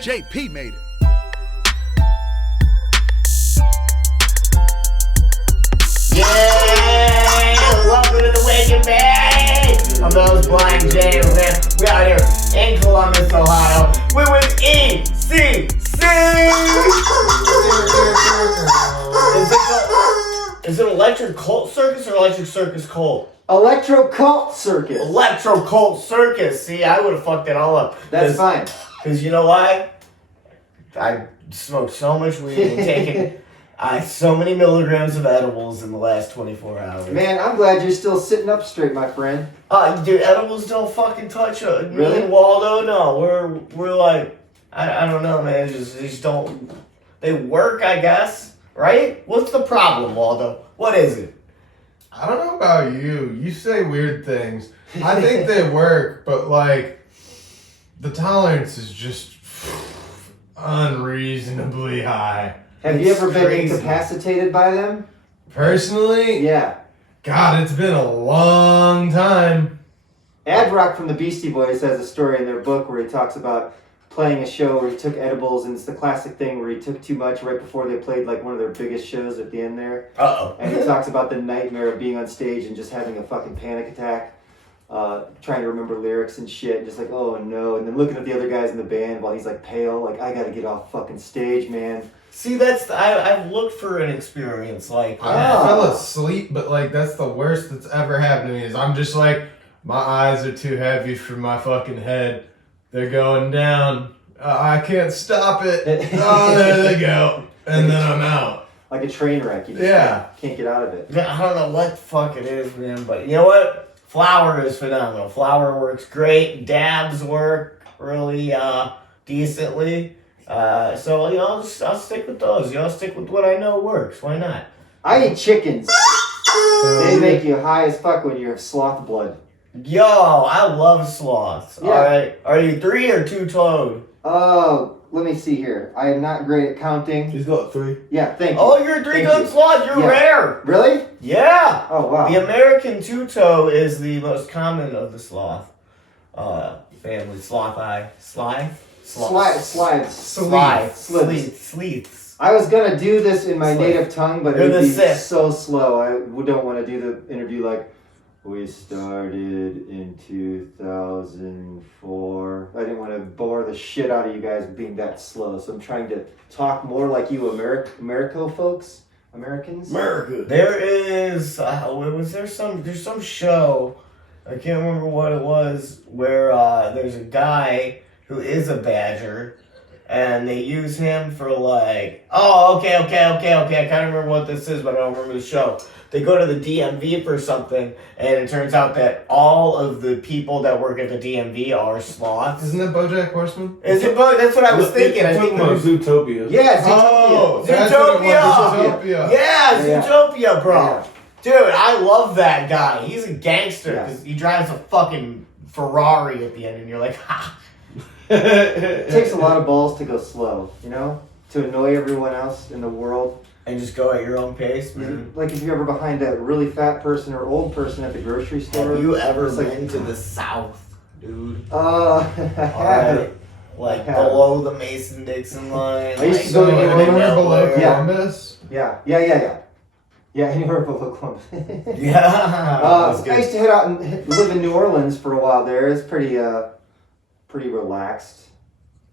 JP made it. Yeah, welcome to the Waking Bay. I'm those Blind James, man. We out here in Columbus, Ohio. We're with ECC. Is it Electric Cult Circus or Electric Circus Cult? Electro Cult Circus. Electro Cult Circus. See, I would have fucked it all up. That's fine. Because you know why? I smoked so much weed and taken so many milligrams of edibles in the last 24 hours. Man, I'm glad you're still sitting up straight, my friend. Dude, edibles don't fucking touch us. Really? Me and Waldo, no. We're like, I don't know, man. Just don't. They work, I guess. Right? What's the problem, Waldo? What is it? I don't know about you. You say weird things. I think they work, but like, the tolerance is just unreasonably high. Have you ever been incapacitated by them? Personally? Yeah. God, it's been a long time. Ad Rock from the Beastie Boys has a story in their book where he talks about playing a show where he took edibles, and it's the classic thing where he took too much right before they played like one of their biggest shows at the end there. Uh-oh. And he talks about the nightmare of being on stage and just having a fucking panic attack, trying to remember lyrics and shit, just like, oh no, and then looking at the other guys in the band while he's like pale, like, I gotta get off fucking stage, man. See, I've looked for an experience like I that. fell asleep, but like, that's the worst that's ever happened to me is I'm just like, my eyes are too heavy for my fucking head. They're going down. I can't stop it. Oh, there they go. And then I'm out. Like a train wreck, you just can't get out of it. I don't know what the fuck it is, man, but you know what? Flower is phenomenal. Flower works great. Dabs work really decently. So, you know, I'll stick with those. You know, I'll stick with what I know works. Why not? I eat chickens. They make you high as fuck when you have sloth blood. Yo, I love sloths. Yeah. Alright. Are you 3 or 2-toed? Oh, let me see here. I am not great at counting. He's got 3. Yeah, thank you. Oh, you're a 3-toed sloth. You're rare. Really? Yeah. Oh, wow. The American 2-toe is the most common of the sloth family. Sloth-eye. Sleeths. I was gonna do this in my native tongue, but it would be Sith. so slow. I don't want to do the interview like, we started in 2004. I didn't want to bore the shit out of you guys being that slow, so I'm trying to talk more like you Americans. There is, there's some show, I can't remember what it was, where there's a guy who is a badger, and they use him for like, okay, I can't remember what this is, but I don't remember the show. They go to the DMV for something, and it turns out that all of the people that work at the DMV are sloths. Isn't that BoJack Horseman? Is it BoJack? That's what I was thinking. I think it was Zootopia. Yeah, Zootopia. Yeah, Zootopia, bro. Yeah. Dude, I love that guy. He's a gangster because he drives a fucking Ferrari at the end, and you're like, ha. It takes a lot of balls to go slow, you know, to annoy everyone else in the world. And just go at your own pace, man. Like if you're ever behind a really fat person or old person at the grocery store. Have you ever been to the South, dude? Alright. Like below the Mason-Dixon line. I used to go to anywhere below Columbus? Yeah, anywhere below Columbus. Yeah. I used to head out and live in New Orleans for a while there. It's pretty relaxed.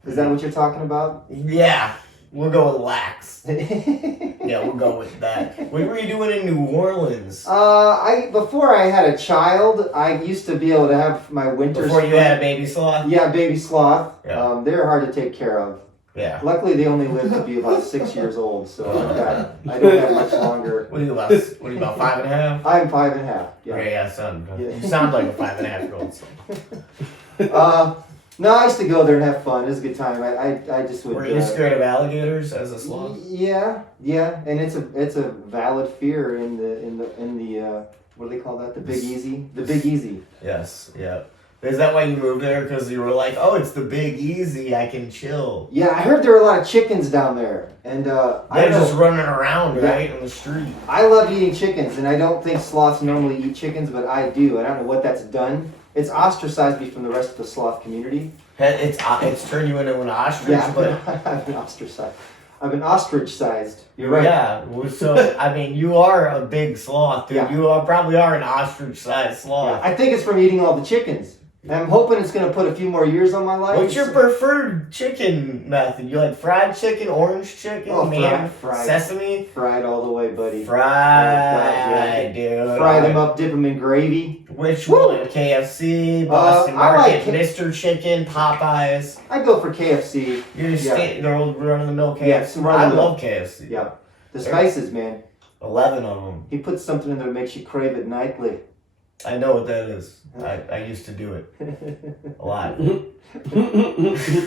Is that what you're talking about? Yeah. We'll go with lax. Yeah, we'll go with that. What were you doing in New Orleans? Before I had a child, I used to be able to have my winters. Before you had a baby sloth? Yeah, baby sloth. Yeah. They're hard to take care of. Yeah. Luckily, they only live to be about 6 years old, so I don't have much longer. What are you about 5.5? I'm 5.5. Yeah. Okay, yeah, you sound like a 5.5-year-old. No, I used to go there and have fun. It was a good time. I just would. Were you scared of alligators as a sloth? Yeah, and it's a valid fear in the what do they call that? The Big Easy. The Big Easy. Yes. Yeah. Is that why you moved there? Because you were like, oh, it's the Big Easy. I can chill. Yeah, I heard there were a lot of chickens down there, and they're just running around right in the street. I love eating chickens, and I don't think sloths normally eat chickens, but I do. I don't know what that's done. It's ostracized me from the rest of the sloth community. It's turned you into an ostrich, Yeah, but I've been ostracized. I've been ostrich-sized. You're right. yeah. So I mean, you are a big sloth, dude. Yeah. You probably are an ostrich-sized sloth. I think it's from eating all the chickens. And I'm hoping it's going to put a few more years on my life. What's your preferred chicken method? You like fried chicken, orange chicken, Oh, man, fried. sesame? Fried all the way, buddy. Fried, dude. Fry them up, dip them in gravy. Which Woo! one? KFC, Boston I Market, like Mr. Chicken, Popeyes. I go for KFC. You're just Yeah. the old run-of-the-mill KFC. Yeah, some I run-of-the-mill. love KFC. Yeah. The spices, man. 11 of them. He puts something in there that makes you crave it nightly. I know what that is. I used to do it a lot.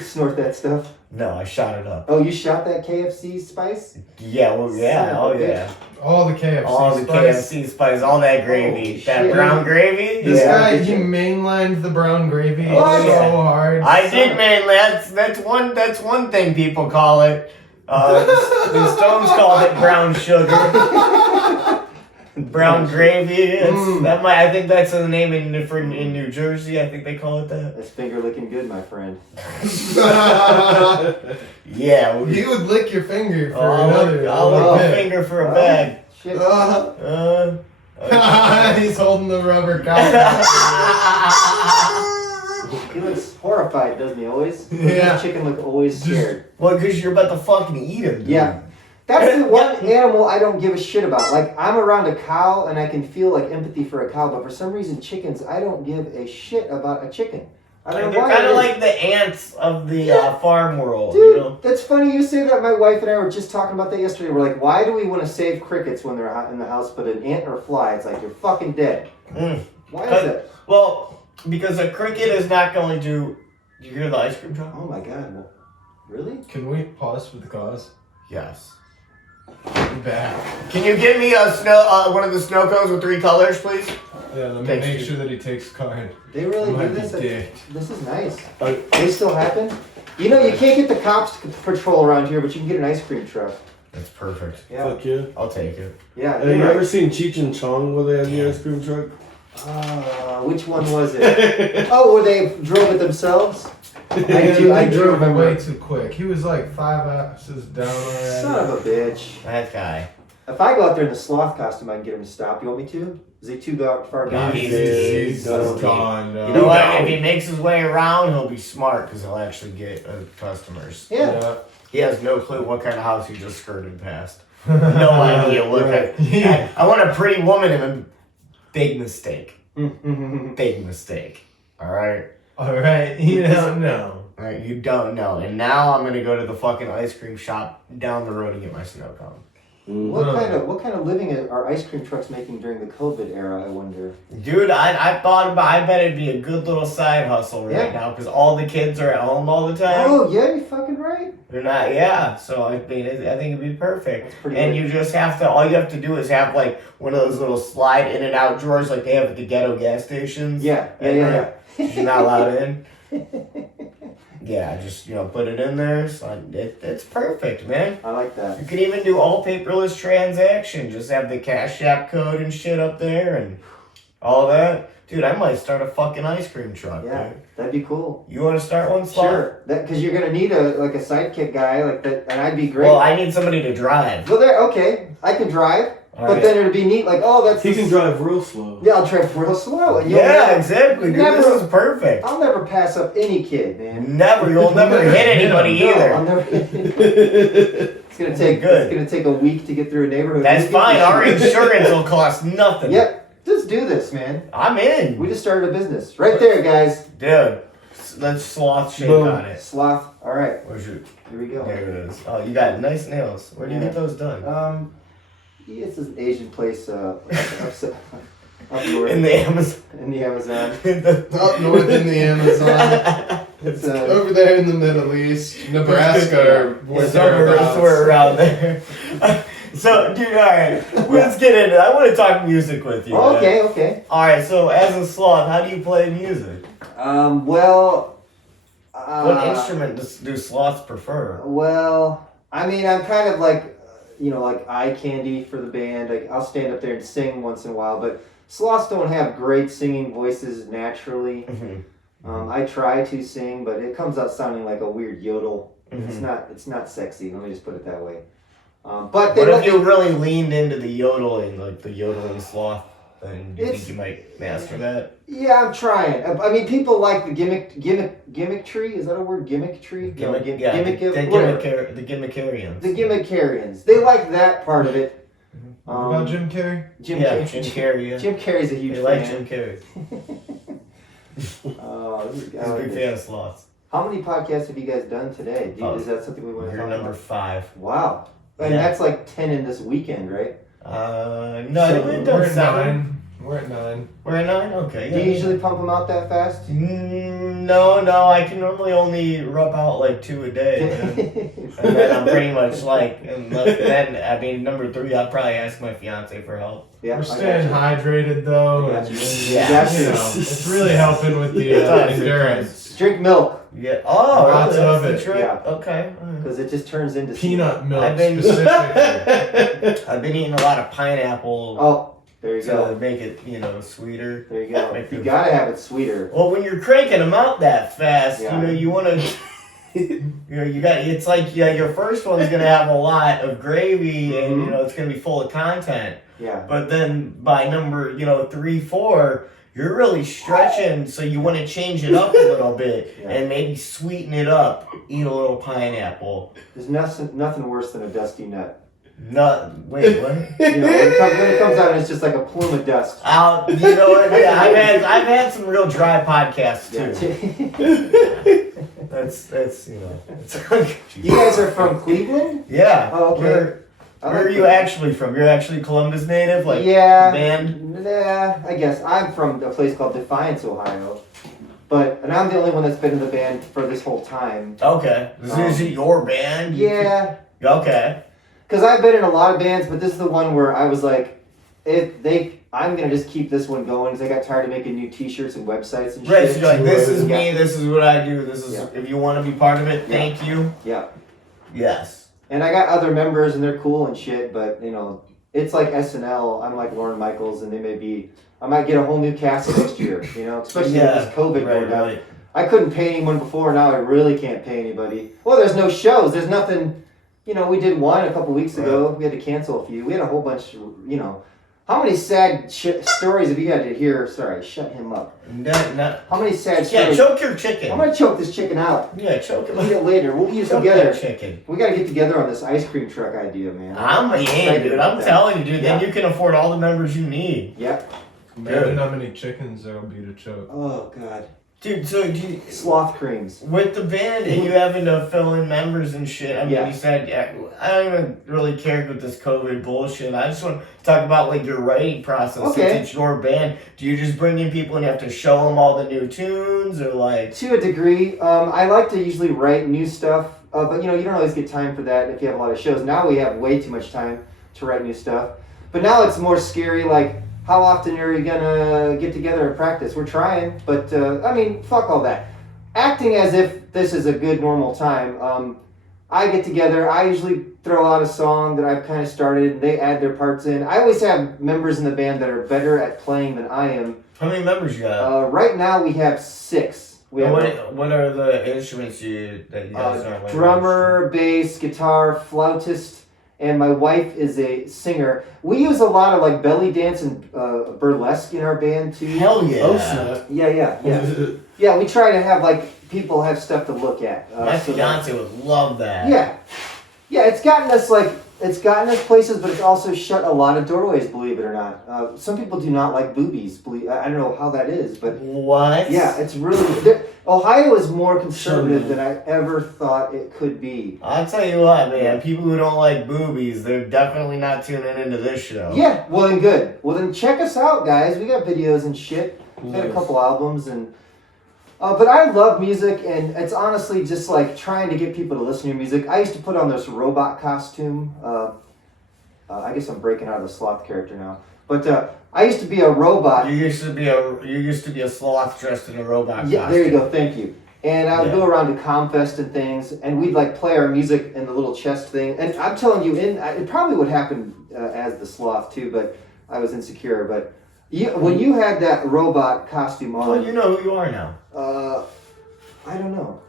Snort that stuff. No, I shot it up. Oh, you shot that KFC spice? Yeah, well, yeah, Son oh of a yeah. All the KFC All the spice. KFC spice, all that gravy. Oh, That shit. brown gravy? This Yeah. guy, he mainlined the brown gravy Oh, so yeah. hard. I did, man. That's one thing people call it. The Stones called it brown sugar. Brown gravy. I think that's the name in New Jersey. I think they call it that. That's finger licking good, my friend. Yeah. He would lick your finger for I'll another. lick a bit. finger for a bag. Shit. He's holding the rubber cow. He looks horrified, doesn't he? Always. Yeah. The chicken look always scared. Well, because you're about to fucking eat him. Dude. Yeah. That's the one animal I don't give a shit about. Like, I'm around a cow and I can feel like empathy for a cow, but for some reason, chickens, I don't give a shit about a chicken. I don't know They're why. kind it of is. like the ants of the farm world. Dude, You know? that's funny you say that. My wife and I were just talking about that yesterday. We're like, why do we want to save crickets when they're in the house, but an ant or a fly, it's like, you're fucking dead. Why is that? Well, because a cricket is not going to. You hear the ice cream truck? Oh my god. Well, really? Can we pause for the cause? Yes. Back. Can you give me one of the snow cones with 3 colors, please? Yeah, let me Thanks, make dude. sure that he takes card. They really Might do be this? dick. This is nice. They still happen? You know, you can't get the cops to patrol around here, but you can get an ice cream truck. That's perfect. Yeah. Fuck yeah. I'll take it. Yeah. Hey, you you're ever right. seen Cheech and Chong where they had the ice cream truck? Which one was it? Oh, where they drove it themselves? I He do drove remember. way too quick. He was like 5 hours down already. Son of a bitch. That guy. If I go out there in the sloth costume, I can get him to stop. You want me to? Is he too far gone? He's No. gone. You know what? If he makes his way around, he'll be smart because he'll actually get customers. Yeah. He has no clue what kind of house he just skirted past. No idea what Right. I want a pretty woman and a big mistake. Big mistake. All right. All right, you don't know. All right. You don't know. And now I'm gonna go to the fucking ice cream shop down the road and get my snow cone. What kind of living are ice cream trucks making during the COVID era, I wonder? Dude, I thought about. I bet it'd be a good little side hustle right now because all the kids are at home all the time. Oh, yeah, you're fucking right. They're not. Yeah. So I mean, I think it'd be perfect. That's pretty And good. you just have to. All you have to do is have like one of those little slide in and out drawers like they have at the ghetto gas stations. Yeah. You're not allowed in. Yeah, just put it in there. So it's perfect, man. I like that. You can even do all paperless transaction. Just have the Cash App code and shit up there and all that. Dude, I might start a fucking ice cream truck. Yeah, Dude. that'd be cool. You want to start one, Sloth? Sure, because you're gonna need a sidekick guy like that, and I'd be great. Well, I need somebody to drive. Well, okay, I can drive, All but right. then it'd be neat. Like, oh, that's He can drive real slow. Yeah, I'll drive real slow, and Yeah, exactly, dude. never- This is perfect. I'll never pass up any kid, man. You'll never hit anybody No, either. I'll never. It's gonna take. Good. It's gonna take a week to get through a neighborhood. That's We get fine. this Our shit. insurance will cost nothing. Yep. Just do this, man. I'm in. We just started a business right there, guys. Dude, let's Sloth shake Boom. on it. Sloth. All right, Where's your... here we go. There it is. Oh, you got nice nails. Where do you Yeah. get those done? It's an Asian place up north In the Amazon. in the Amazon. Up north in the Amazon. It's Over there in the Middle East, Nebraska, or It's somewhere around there. So, dude, alright. Let's get into it. I want to talk music with you. Oh, man. okay. Alright, so as a Sloth, how do you play music? Well. What instrument do Sloths prefer? Well, I mean, I'm kind of like, like eye candy for the band. I'll stand up there and sing once in a while, but Sloths don't have great singing voices naturally. Mm-hmm. I try to sing, but it comes out sounding like a weird yodel. Mm-hmm. It's not sexy. Let me just put it that way. But What if you really leaned into the yodeling, like the yodeling sloth? Then do you think you might master that? Yeah, I'm trying. I mean, people like the gimmickry. Is that a word? Gimmickry? The gimmickarians. The gimmickarians. They like that part of it. What about Jim Carrey? Jim Carrey. Yeah. Jim Carrey's a huge They fan. like Jim Carrey. He's He's a big fan of sloths. How many podcasts have you guys done today? Is that something we want to You're talk number about? 5. Wow. And that's like 10 in this weekend, right? No, So we've we're done at 7. 9. We're at 9. We're at 9? Okay. Do you usually pump them out that fast? No, I can normally only rub out like 2 a day. And then I'm pretty much like, number 3, I'd probably ask my fiance for help. Yeah, We're staying hydrated though. I And, got you. Yeah. you know, it's really helping with the endurance. Drink milk, Yeah. Oh, Lots really? of That's it. the trick? Yeah. Okay. because it just turns into Peanut milk I've been specifically. I've been eating a lot of pineapple Oh, there you to go. make it, sweeter. There you go. Make You them- gotta have it sweeter. Well, when you're cranking them out that fast, Yeah. you want to. You got. It's like your first one's gonna have a lot of gravy, and Mhm. it's gonna be full of content. Yeah. But then by number 3, 4, you're really stretching, so you want to change it up a little bit Yeah. and maybe sweeten it up. Eat a little pineapple. There's nothing worse than a dusty nut. Wait, what? When it comes out, it's just like a plume of dust. You know what? Yeah, I've had some real dry podcasts too. Yeah. That's it's You guys are from Cleveland? Yeah. Oh, okay. Where I are like you actually from? You're actually Columbus native, like yeah. band. Nah, I guess I'm from a place called Defiance, Ohio. And I'm the only one that's been in the band for this whole time. Okay. Is it your band? Yeah, Okay. because I've been in a lot of bands, but this is the one where I was like, I'm gonna just keep this one going because I got tired of making new T-shirts and websites and Right. shit. So you're like, this is Yeah. me. This is what I do. This is Yeah. if you want to be part of it. Thank you. Yeah. Yes. And I got other members and they're cool and shit, but it's like SNL. I'm like Lauren Michaels, and I might get a whole new cast next year. Especially with this COVID going on. Right. I couldn't pay anyone before. Now I really can't pay anybody. Well, there's no shows. There's nothing. We did one a couple weeks ago. We had to cancel a few. We had a whole bunch. How many sad stories have you had to hear? Sorry, shut him up. No. How many sad Yeah. stories? Choke your chicken. I'm gonna choke this chicken out. Yeah. Choke We'll eat it later. We'll eat it Choke together. that chicken. We gotta get together on this ice cream truck idea, man. I'm excited dude. about I'm that. telling you, dude. Yeah. Then you can afford all the members you need. Yep. Imagine how many chickens there will be to choke. Oh god. Dude, so do you, Sloth creams. with the band and you having to fill in members and shit, I mean, Yeah. you said, I don't even really care with this COVID bullshit. I just want to talk about, like, your writing process. Okay. Since it's your band, do you just bring in people and you have to show them all the new tunes, or, like... To a degree. I like to usually write new stuff, but you don't always get time for that if you have a lot of shows. Now we have way too much time to write new stuff. But now it's more scary, like, how often are you gonna get together and practice? We're trying, but fuck all that. Acting as if this is a good normal time. I get together, I usually throw out a song that I've kind of started, and they add their parts in. I always have members in the band that are better at playing than I am. How many members you got? Right now we have 6. We have What are the instruments that you guys are playing? drummer, bass, guitar, flautist, and my wife is a singer. We use a lot of like belly dance and burlesque in our band too. Hell yeah. Oh snap. Yeah. Yeah, we try to have like people have stuff to look at. My so fiance would love that. Yeah, it's gotten us places, but it's also shut a lot of doorways, believe it or not. Some people do not like boobies. I don't know how that is, but What? yeah, it's really... Ohio is more conservative than I ever thought it could be. I'll tell you what, man. People who don't like boobies, they're definitely not tuning into this show. Yeah, well then good. Well then check us out, guys. We got videos and shit. We got a couple albums and... but I love music, and it's honestly just like trying to get people to listen to your music. I used to put on this robot costume. I guess I'm breaking out of the Sloth character now. But I used to be a robot. You used to be a sloth dressed in a robot Yeah, costume. there you go. Thank you. And I would Yeah. go around to Comfest and things, and we'd like play our music in the little chest thing. And I'm telling you, it probably would happen as the Sloth too, but I was insecure. But When you had that robot costume Well, on, you know who you are now. I don't know.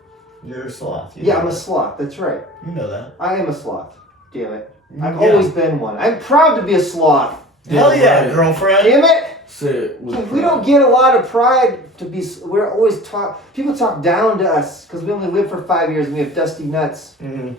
You're a sloth. You Yeah, know I'm a that. sloth. That's right. You know that. I am a sloth. Damn it. I've Yeah. always been one. I'm proud to be a sloth. Hell yeah, right. girlfriend. Damn it. Sit with We don't get a lot of pride to be. We're always people talk down to us because we only live for 5 years and we have dusty nuts. Mm-hmm.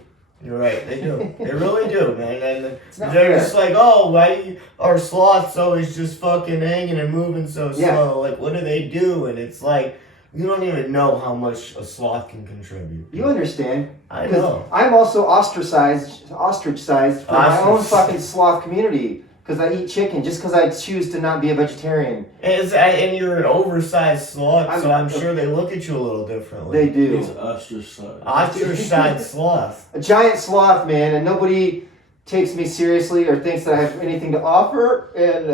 You're right. They do. They really do, man. And not they're fair. just like, oh, why are sloths always just fucking hanging and moving so Yeah. slow? Like, what do they do? And it's like, you don't even know how much a sloth can contribute. You understand? I 'Cause know. I'm also ostracized from my own Ostracized. fucking sloth community because I eat chicken just because I choose to not be a vegetarian. And you're an oversized sloth, so I'm- I'm sure they look at you a little differently. They do. He's ostracized. Ostracized sloth. A giant sloth, man, and nobody takes me seriously or thinks that I have anything to offer. And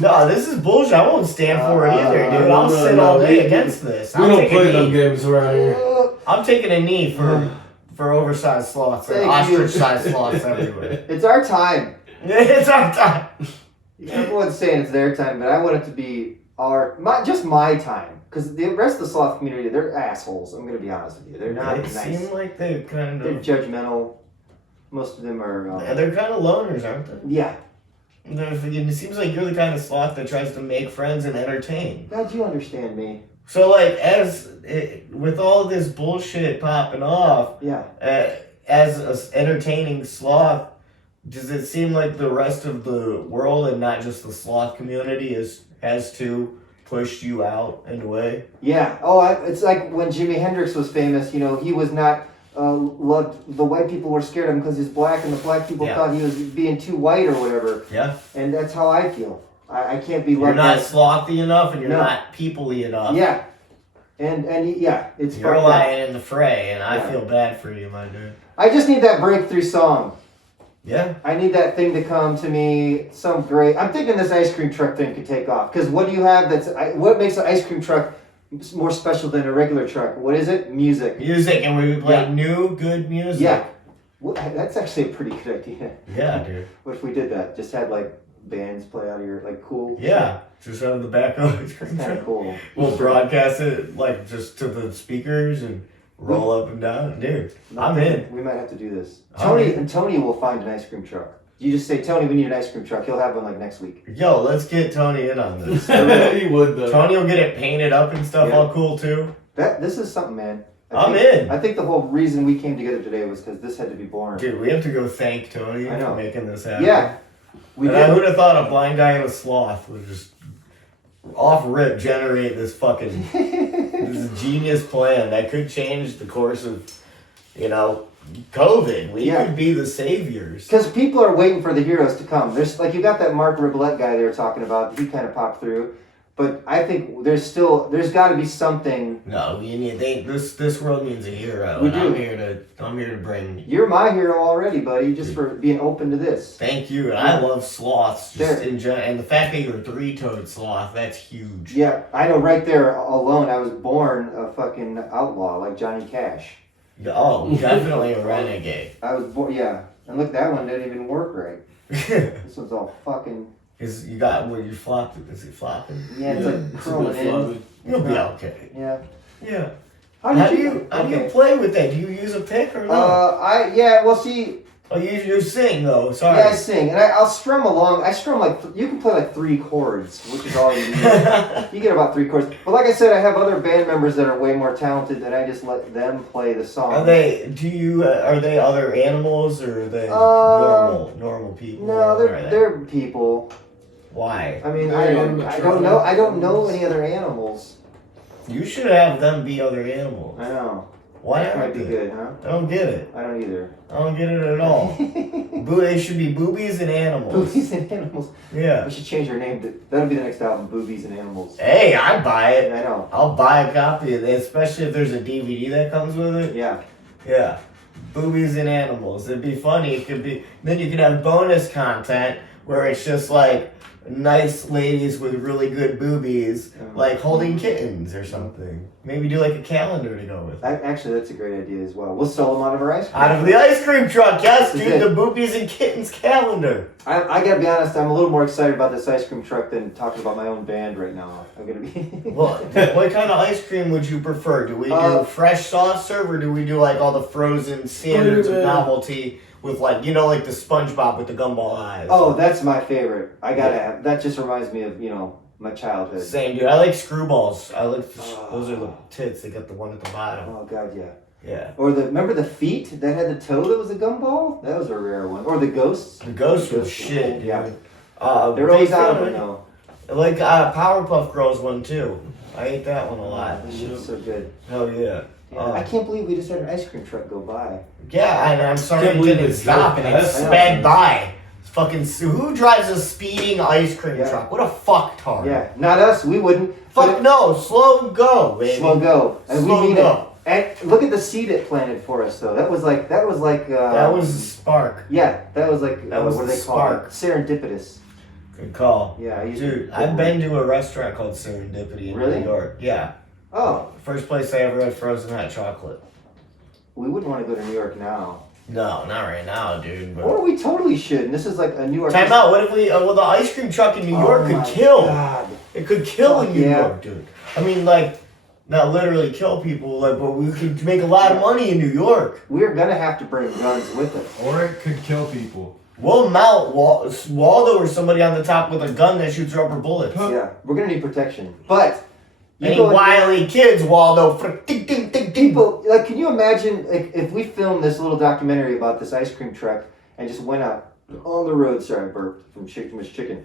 No, this is bullshit. I won't stand for it either, dude. I'll sit no, all day we- against this. We I'll don't take play a them knee. games around here. I'm taking a knee for oversized sloths and Thank you. ostracized sloths everywhere. it's our time. It's our time. Everyone's saying it's their time, but I want it to be just my time. Because the rest of the sloth community, they're assholes. I'm going to be honest with you. They're not They nice. seem like they're kind They're of. judgmental. Most of them are. They're kind of loners, aren't they? Yeah. It seems like you're the kind of sloth that tries to make friends and entertain. Glad you understand me. So, like, with all this bullshit popping off, Yeah. as an entertaining sloth, does it seem like the rest of the world and not just the sloth community has to push you out in a way? Yeah. Oh, it's like when Jimi Hendrix was famous. You know, he was not loved. The white people were scared of him because he's black, and the black people Yeah. thought he was being too white or whatever. Yeah. And that's how I feel. I can't be You're loved. not by- slothy enough and you're No. not people-y enough. Yeah. And yeah, it's You're fucked up. lying in the fray, and I Yeah. feel bad for you, my dude. I just need that breakthrough song. Yeah. I need that thing to come to me. Some great. I'm thinking this ice cream truck thing could take off. Because what do you have what makes an ice cream truck more special than a regular truck? What is it? Music. Music, and we play Yeah. new, good music. Yeah. That's actually a pretty good idea. Yeah, dude. What if we did that? Just had like bands play out of your cool. Yeah. Just out of the back of the It's screen. kind of cool. We'll broadcast it, like, just to the speakers and roll up and down. Dude, I'm in. We might have to do this. I'm in. Tony will find an ice cream truck. You just say, Tony, we need an ice cream truck. He'll have one like next week. Yo, let's get Tony in on this. He would though. Tony will get it painted up and stuff Yeah. all cool, too. This is something, man. I'm in. I think the whole reason we came together today was because this had to be born. Dude, we have to go thank Tony I know. for making this happen. Yeah. We And I did. would have thought a blind guy and a sloth would just off rip generate this fucking this genius plan that could change the course of, COVID. We Yeah. could be the saviors. Because people are waiting for the heroes to come. There's you got that Mark Riblette guy they were talking about. He kind of popped through, but I think there's got to be something. No, this world needs a hero. We and do. I'm here to bring. You're my hero already, buddy. Just for being open to this. Thank you, and I love sloths just There. in general. And the fact that you're a three-toed sloth, that's huge. Yeah, I know. Right there alone, I was born a fucking outlaw like Johnny Cash. Oh, definitely a renegade. I was born. Yeah, and look, that one didn't even work right. This one's all fucking. Is you got where you flopped? Is it flopping? Yeah, it's like a curling bit in. floppy. You'll be okay. Yeah. Yeah. How How did do you Okay. play with that? Do you use a pick or no? Well, see, Oh, you sing though. Sorry. yeah, I sing, and I'll strum along. I strum you can play like 3 chords, which is all you need. You get about 3 chords. But like I said, I have other band members that are way more talented, and I just let them play the song. Are they other animals or are they normal people? No, Or are they- they're people. Why? I mean, They're I don't know. I don't know animals. any other animals. You should have them be other animals. I know. Why That not? might be good, huh? I don't get it. I don't either. I don't get it at all. They should be boobies and animals. Boobies and Animals. Yeah. We should change our name. That'll be the next album, Boobies and Animals. Hey, I'd buy it. I know. I'll buy a copy of it, especially if there's a DVD that comes with it. Yeah. Yeah. Boobies and animals. It'd be funny. It could be. Then you could have bonus content where it's just like nice ladies with really good boobies, like holding kittens or something. Maybe do like a calendar to go with. Actually, that's a great idea as well. We'll sell them out of our ice cream. Out of the ice cream truck, yes, This dude, is the boobies and kittens calendar. I gotta be honest, I'm a little more excited about this ice cream truck than talking about my own band right now. I'm gonna be. Well, what kind of ice cream would you prefer? Do we do fresh soft serve or do we do like all the frozen standards of novelty with like, you know, like the SpongeBob with the gumball eyes? Oh, that's my favorite. I gotta have. That just reminds me of, you know, my childhood. Same, dude. I like screwballs. I like those are the tits. They got the one at the bottom. Oh god, yeah. Yeah. Or remember the feet that had the toe that was a gumball? That was a rare one. Or the ghosts. The ghost was shit, dude. Yeah. They're always out of it though. I like Powerpuff Girls one too. I ate that one a lot. This shit's so good. Hell yeah. I can't believe we just had an ice cream truck go by. Yeah, and I'm sorry Can't it believe didn't it's stop and it that sped by. Fucking who drives a speeding ice cream Yeah. truck? What a fucktard. Yeah, not us. We wouldn't. Fuck no, slow go, baby. Slow go. And Slow we mean go. it. And look at the seed it planted for us, though. That was like. That was a spark. Yeah, that was like. That was what do the they call spark. it? Serendipitous. Good call. Yeah, I used Dude, to. I've been to a restaurant called Serendipity in Really? New York. Yeah. Oh, First place I ever had frozen hot chocolate. we wouldn't want to go to New York now. No, not right now, dude. But... Or we totally should. And this is like a New York. Time out. What if we? Well, the ice cream truck in New York could my kill. God. It could kill in New Yeah. York, dude. I mean, like, not literally kill people, like, but we could make a lot of money in New York. We're gonna have to bring guns with us. Or it could kill people. We'll mount Waldo or somebody on the top with a gun that shoots rubber bullets. Yeah, we're gonna need protection. But Any go in- wily kids, Waldo. people, like, can you imagine like, if we filmed this little documentary about this ice cream truck and just went out on the road? Sorry, I burped from too much chicken.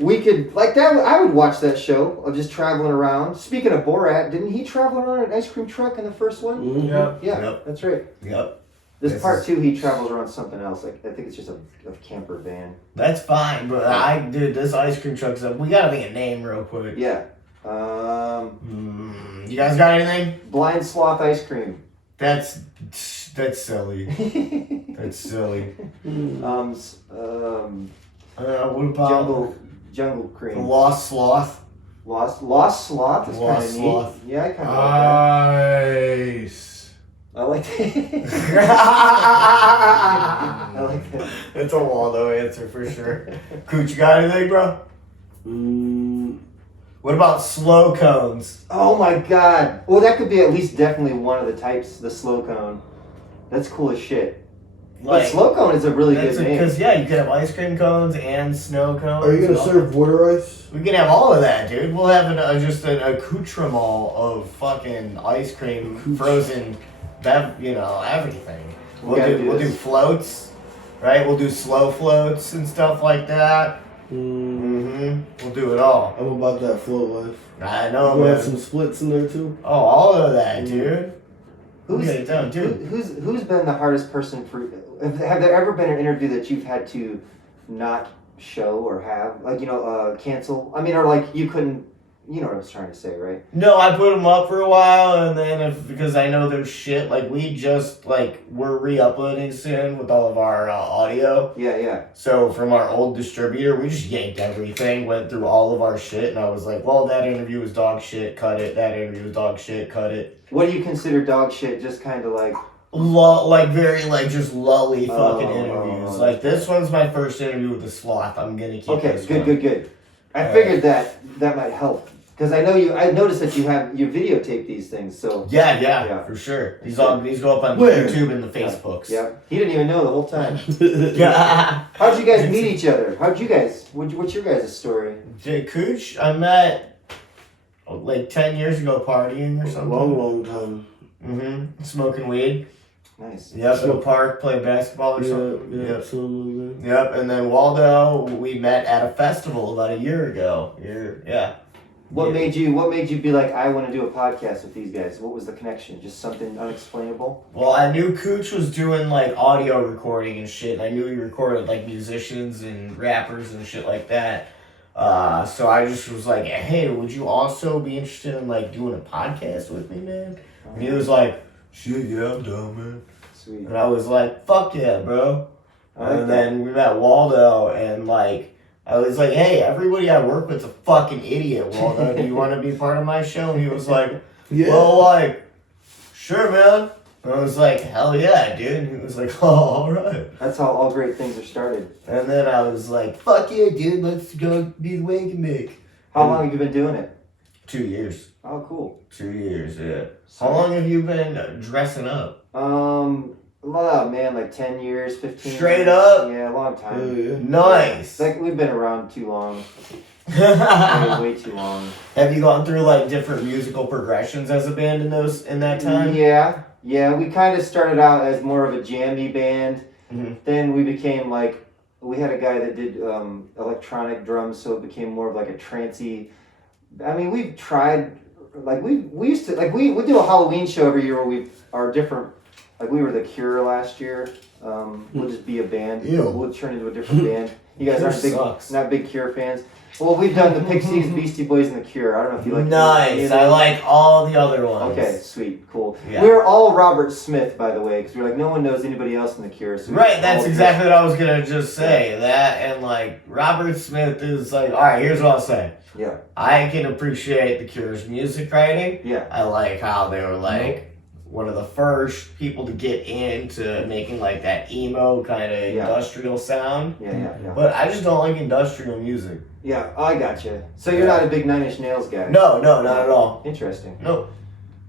We could like that. I would watch that show of just traveling around. Speaking of Borat, didn't he travel around in an ice cream truck in the first one? Mhm. Yeah. Yeah, Yep. that's right. Yep. This part two, he travels around something else. Like I think it's just a camper van. That's fine, but dude, this ice cream truck's up. We gotta think a name real quick. Yeah. You guys got anything? Blind Sloth ice cream. That's silly. That's silly. What about Jungle the cream. Lost Sloth? Lost Sloth is kind Lost of Sloth. neat. Yeah, I kind of like Nice. that. I like that. I like that. It's a Waldo answer for sure. Cooch, you got anything, bro? What about slow cones? Oh my god. Well, that could be at least definitely one of the types, the slow cone. That's cool as shit. But slow cone is a really good name. Because, yeah, you could have ice cream cones and snow cones. Are you gonna serve water ice? We can have all of that, dude. We'll have just an accoutrement of fucking ice cream, frozen, everything. We'll do floats, right? We'll do slow floats and stuff like that. We'll do it all. I'm about that float life. I know, We'll man. have some splits in there too. Oh, all of that, dude. Who's Get it done, dude. who's been the hardest person for? Have there ever been an interview that you've had to not show or have, like, cancel? I mean, or like you couldn't. You know what I was trying to say, right? No, I put them up for a while, and then because I know there's shit, like we just we're re-uploading soon with all of our audio. Yeah. So from our old distributor, we just yanked everything, went through all of our shit, and I was like, well, that interview was dog shit, cut it. That interview was dog shit, cut it. What do you consider dog shit? Just kind of like. Very just lully fucking interviews. Like this one's my first interview with the Sloth. I'm gonna keep this one. Good. I figured that might help. Because I noticed that you videotape these things, so. Yeah, for sure. These go up on Where? YouTube and the Facebooks. Yeah. He didn't even know the whole time. Yeah. How'd you guys meet each other? What's your guys' story? Cooch, I met 10 years ago partying or A something. long time. Smoking weed. Nice. Yep, in a park, play basketball or something. Yeah, Yep. something like that. Yep, and then Waldo, we met at a festival about a year ago. What made you be like, I want to do a podcast with these guys? What was the connection? Just something unexplainable? Well, I knew Cooch was doing audio recording and shit. And I knew he recorded musicians and rappers and shit like that. So I just was like, hey, would you also be interested in doing a podcast with me, man? And he was like, shit, yeah, I'm down, man. Sweet. And I was like, fuck yeah, bro. I like And then we met Waldo, and I was like, hey, everybody I work with's a fucking idiot, Waldo. Do you want to be part of my show? And he was like, Yeah. well, like, sure, man. And I was like, hell yeah, dude. And he was like, oh, all right. That's how all great things are started. And then I was like, fuck yeah, dude. Let's go be the way you make. How long have you been doing it? 2 years. Oh, cool. 2 years, yeah. How long have you been dressing up? Well, man, like 10 years, 15 Straight years. up? Yeah, a long time. Yeah. Nice. Like, we've been around too long. Way too long. Have you gone through like different musical progressions as a band in that time? Yeah. We kind of started out as more of a jammy band. Mm-hmm. Then we became like, we had a guy that did electronic drums, so it became more of like a trancey. I mean, we've tried, like we used to, like we do a Halloween show every year where we are different. Like we were The Cure last year. We'll just be a band. Ew. We'll turn into a different band. You guys Cure aren't sucks. not big Cure fans. Well, we've done the Pixies, Beastie Boys, and The Cure. I don't know if you like. Nice. I like all the other ones. Okay, sweet, cool. Yeah. We're all Robert Smith, by the way, because we're like no one knows anybody else in The Cure. So Right, that's exactly what I was gonna just say. That and like Robert Smith is like, all right. Here's what I'll say. Yeah. I can appreciate The Cure's music writing. Yeah. I like how they were like one of the first people to get into making like that emo kind of industrial sound. Yeah. But I just don't like industrial music. Yeah, I gotcha. So you're not a big Nine Inch Nails guy? No, not at all. Interesting. Nope.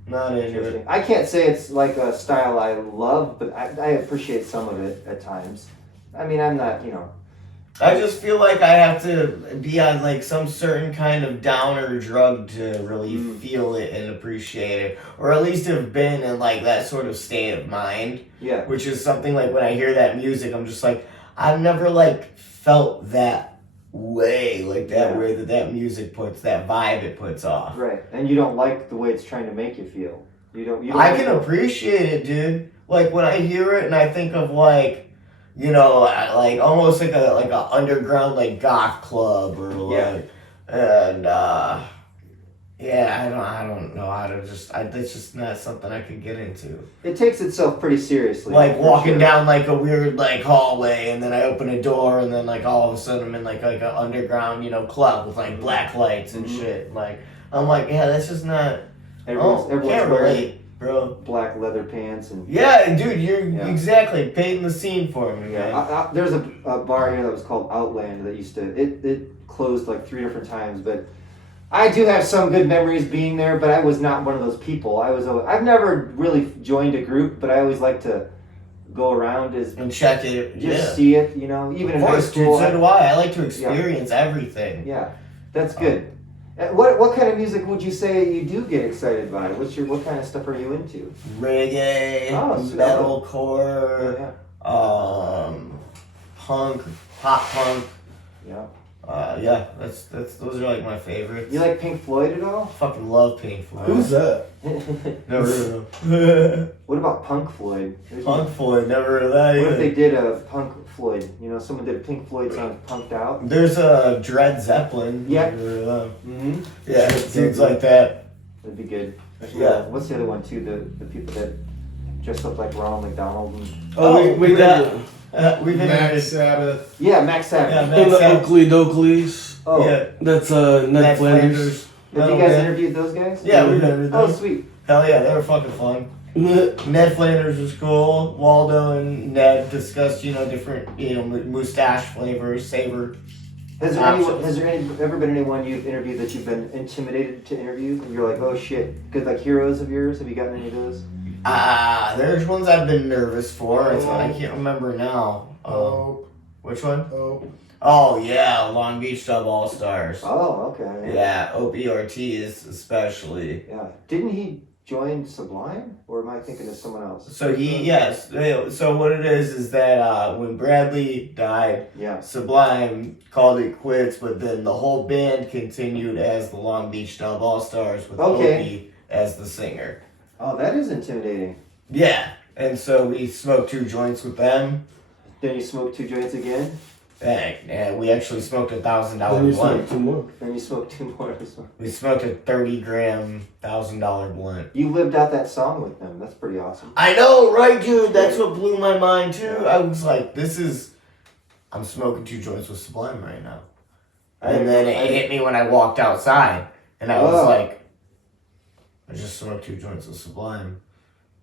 Not into it. I can't say it's like a style I love, but I appreciate some of it at times. I mean, I'm not, I just feel like I have to be on like some certain kind of downer drug to really feel it and appreciate it. Or at least have been in like that sort of state of mind. Yeah. Which is something like when I hear that music, I'm just like, I've never like felt that way, like that way that music puts, that vibe it puts off. Right. And you don't like the way it's trying to make you feel. You don't I can appreciate it, dude. Like when I hear it and I think of like, like almost like a underground like goth club or like, and I don't know how to just. It's just not something I can get into. It takes itself pretty seriously. Like walking down like a weird like hallway, and then I open a door, and then like all of a sudden I'm in like an underground club with like black lights and shit. Like I'm like, yeah, that's just not. Everyone's can't wearing relate, bro. black leather pants and. Yeah, dude, you're exactly painting the scene for me, man. Yeah, there's a bar here that was called Outland that used to. It closed like 3 different times, but. I do have some good memories being there, but I was not one of those people. I've never really joined a group, but I always like to go around and check it, see it, even in high school. Dude, so do I. I like to experience everything. Yeah, that's good. What kind of music would you say you do get excited by? What kind of stuff are you into? Reggae, metalcore, punk, pop punk. Yeah. Those are like my favorites. You like Pink Floyd at all? Fucking love Pink Floyd. Who's that? Never heard of. What about Punk Floyd? Punk Floyd, never heard of that either. What if they did a Punk Floyd? Someone did a Pink Floyd song, Punked Out. There's a Dred Zeppelin. Yeah. Mm-hmm. Yeah, things like that. That'd be good. Yeah. What's the other one too? The people that dress up like Ronald McDonald. We got we've Max Sabbath. Yeah, Max Sabbath. Yeah, and Max the Sabbath. Oakley Dokleys. Oh, Yeah. That's Ned Flanders. Have you guys interviewed those guys? Yeah, we interviewed them. Oh, sweet. Hell yeah, they were fucking fun. Ned Flanders was cool. Waldo and Ned discussed, different, mustache flavors, savor. Has there ever been anyone you've interviewed that you've been intimidated to interview? And you're like, oh shit. Good, like heroes of yours? Have you gotten any of those? There's ones I've been nervous for. I can't remember now. Which one? Oh yeah, Long Beach Dub All Stars. Oh, okay. Yeah, Opie Ortiz especially. Yeah. Didn't he join Sublime? Or am I thinking of someone else? So so what it is that when Bradley died, Sublime called it quits, but then the whole band continued as the Long Beach Dub All Stars with Opie as the singer. Oh, that is intimidating. Yeah, and so we smoked 2 joints with them. Then you smoked 2 joints again? And we actually smoked $1,000 Then you blunt. smoked 2 more. Then you smoked 2 more. We smoked a 30-gram $1,000 blunt. You lived out that song with them. That's pretty awesome. I know, right, dude? That's what blew my mind too. I was like, I'm smoking 2 joints with Sublime right now. And then it hit me when I walked outside. And I was like, I just smoked 2 joints of Sublime.